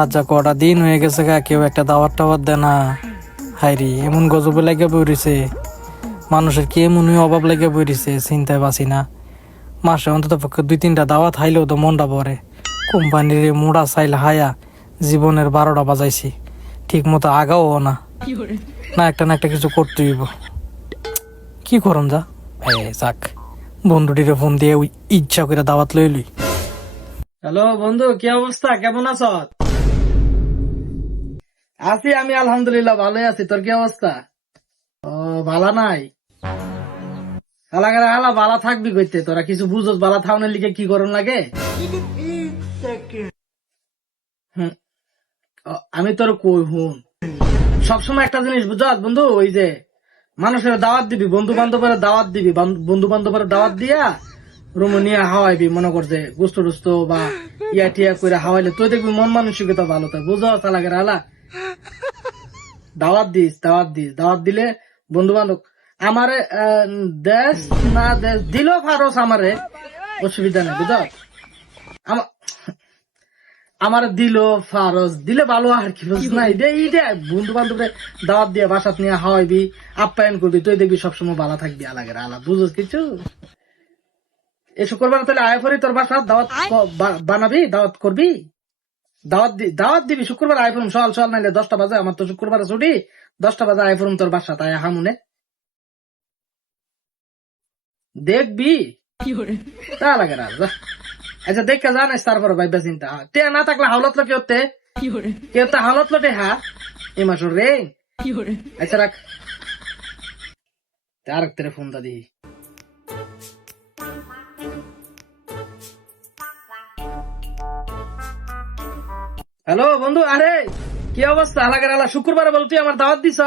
আচ্ছা কটা দিন হয়ে গেছে গা, কেউ একটা দাওয়াত টাওয়াত দেয় না। হাইরি এমন গজবে লাগে বইরিছে মানুষের কি এমনই অভাব লাগে বইরিছে চিন্তায় বাঁচি না। মাসে অন্তত পক্ষে দুই তিনটা দাওয়াত হাইলেও তো মনটা পড়ে কোম্পানির মোড়া চাইল হায়া, জীবনের বারোটা বাজাইছি। ঠিক মতো আগাও না। না একটা না একটা কিছু করতে হইব। কি করম যা? এ, যাক, বন্ধুটিরে ফোন দিয়ে ইচ্ছা করে দাওয়াত লই লই হ্যালো বন্ধু, কি অবস্থা? কেমন আছ? আছি, আমি আলহামদুলিল্লাহ ভালোই আছি। তোর কি অবস্থা? ও, ভালো নাই? হালা করে হালা বালা থাকবি কইতে, তোরা কিছু বুঝোস বালা থাউনের লিগে কি করন লাগে? আমি তোর কই হুন সবসময় একটা জিনিস বুঝছ বন্ধু, ওই যে মানুষের দাওয়াত দিবি বন্ধু বান্ধবের দাওয়াত দিবি বন্ধু বান্ধবের দাওয়াত দিয়া রুমে নিয়ে হাওয়াইবি, মনে করছে গুস্ত টুস্ত বা ইয়া টিয়া করে হাওয়াইলে, তুই দেখবি মন মানসিকতা ভালো থাকে বুঝো লাগে হালা দাওয়াত দিস দাওয়াত দিস। দাওয়াত দিলে বন্ধু বান্ধব আমারে দেশ না দেশ দিল ফারস আমারে। অসুবিধা নেই বুঝো আমার দিল ফারস, দিলে ভালো আর কি বুঝ না? এটা এইটা বন্ধু বান্ধবরে দাওয়াত দিয়ে বাসাত নিয়ে হাওয়াইবি আপ্যায়ন করবি, তুই দেখবি সবসময় ভালো থাকবি আলাগের আলা বুঝোস কিছু? এই শুক্রবার তাহলে আয় করি তোর বাসা দাওয়াত বানাবি, দাওয়াত করবি? দাওয়াত দি- দাওয়াত দিবি শুক্রবার আয় ফোরম সকাল সকাল নাইলে দশটা বাজে আমার তো শুক্রবার ছুটি। দশটা বাজে আয় ফোরম তোর বাসা তাই হামুনে। দেখবি। তা লাগে যা। আচ্ছা দেখে জানিস তারপরে ভাইবা চিন্তা। তে না থাকলে হাওলত লোকে হতে কেউ তো হাওলত লোটে হা এই মাসুর রে। আচ্ছা রাখ। তেরে ফোন দা দিই। হ্যালো বন্ধু আরে কি অবস্থা? আলাগের আলা শুক্রবার বল তুই আমার দাওয়াত দিস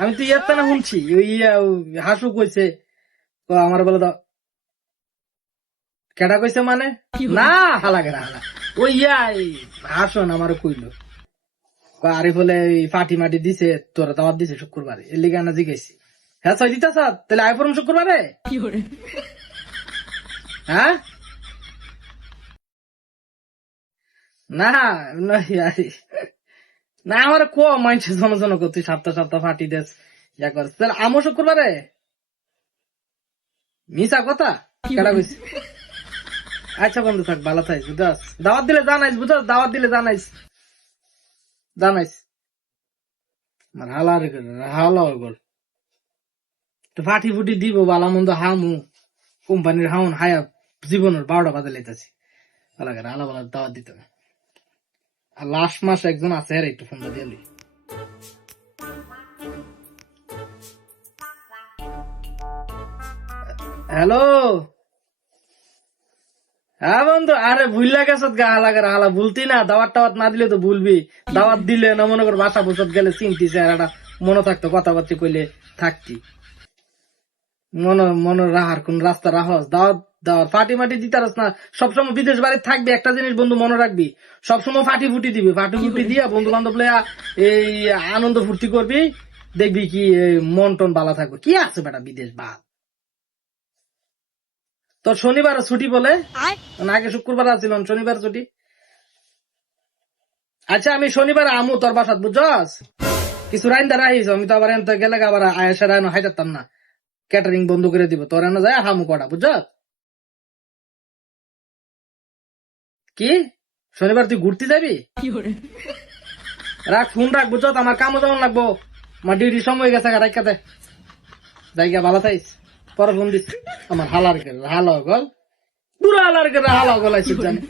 আমি তো ইয়ার না শুনছি ওই হাসু কইছে। তো আমার বলে দাও। কেডা কইছে মানে? না হালাগের হালা ওই ইয়া হাসন আমার কইলো। আরে বলে পাটি মাটি দিছে তোরা দাওয়াত দিছে শুক্রবারে। এর লিগে আনা জিগাইছি। হ্যাঁ ছয় দিতাস তাহলে আই পড়ম শুক্রবারে? হ্যাঁ? না না আমার কম মাইনছে জন জন তুই সপ্তাহ সপ্তাহ ফাটি দেস, ইয়া কর তাহলে আমও শুক্রবারে? মিশা কথা? কেডা কইছি আচ্ছা বন্ধু, থাক, ভালো থাক বুঝাস দাওয়াত দিলে জানাইস বুঝাস দাওয়াত দিলে জানাইস। জানাইস। আমার হালা হালা গল। তো ফাটি ফুটি দিব বালা মন্দ হামু। কোম্পানির হাউন হায়া, জীবনের বারোটা বাজে লাইতাছি ভালো করে আলা বালা দাওয়াত দিতে। আর লাস্ট মাস একজন আছে আর একটু ফোনটা দিয়ে লই। হ্যালো হ্যাঁ বন্ধু, আরে ভুললা গেছত গা হালা করে, হালা ভুলতি না, দাওয়াত টাওয়াত না দিলে তো ভুলবি। দাওয়াত দিলে না মনে কর বাসা বুসত গেলে চিনতি চেহারাটা মনে থাকতো, কথাবার্তা কইলে থাকতি। মন মন রাহার কোন রাস্তা রাহস, দাওয়াত দাওয়াত ফাটি মাটি দিতারস না। সবসময় বিদেশ বাড়ি থাকবি একটা জিনিস বন্ধু মনে রাখবি। সবসময় ফাটি ফুটি দিবি ফাটি ফুটি দিয়া বন্ধু বান্ধব লইয়া এই আনন্দ ফুর্তি করবি দেখবি কি মন টন বালা থাকবে। কি আছে বেটা বিদেশ বা তোর শনিবার ছুটি বলে? আগে শুক্রবার আছিল শনিবার ছুটি। আচ্ছা আমি শনিবার আমু তোর বাসাত বুঝছস? কিছু রাইন রাইন্দা রাখিস আমি তো আবার এনতে গেলে আবার আয়েসা রায়নো হাইতাম না। ক্যাটারিং বন্ধ করে দিব তোর এনে যায় হামু কটা বুঝছ কি? শনিবার তুই ঘুরতে যাবি? রাখ ফোন রাখ বুঝছ? আমার কামও যেমন লাগবো। আমার ডিউটি সময় গেছে রাখাতে জায়গা ভালো থাইস পরে ফোন দিস। আমার হালার কে হালো গল। পুরো হালার গেল হালো গল আইসি জানি।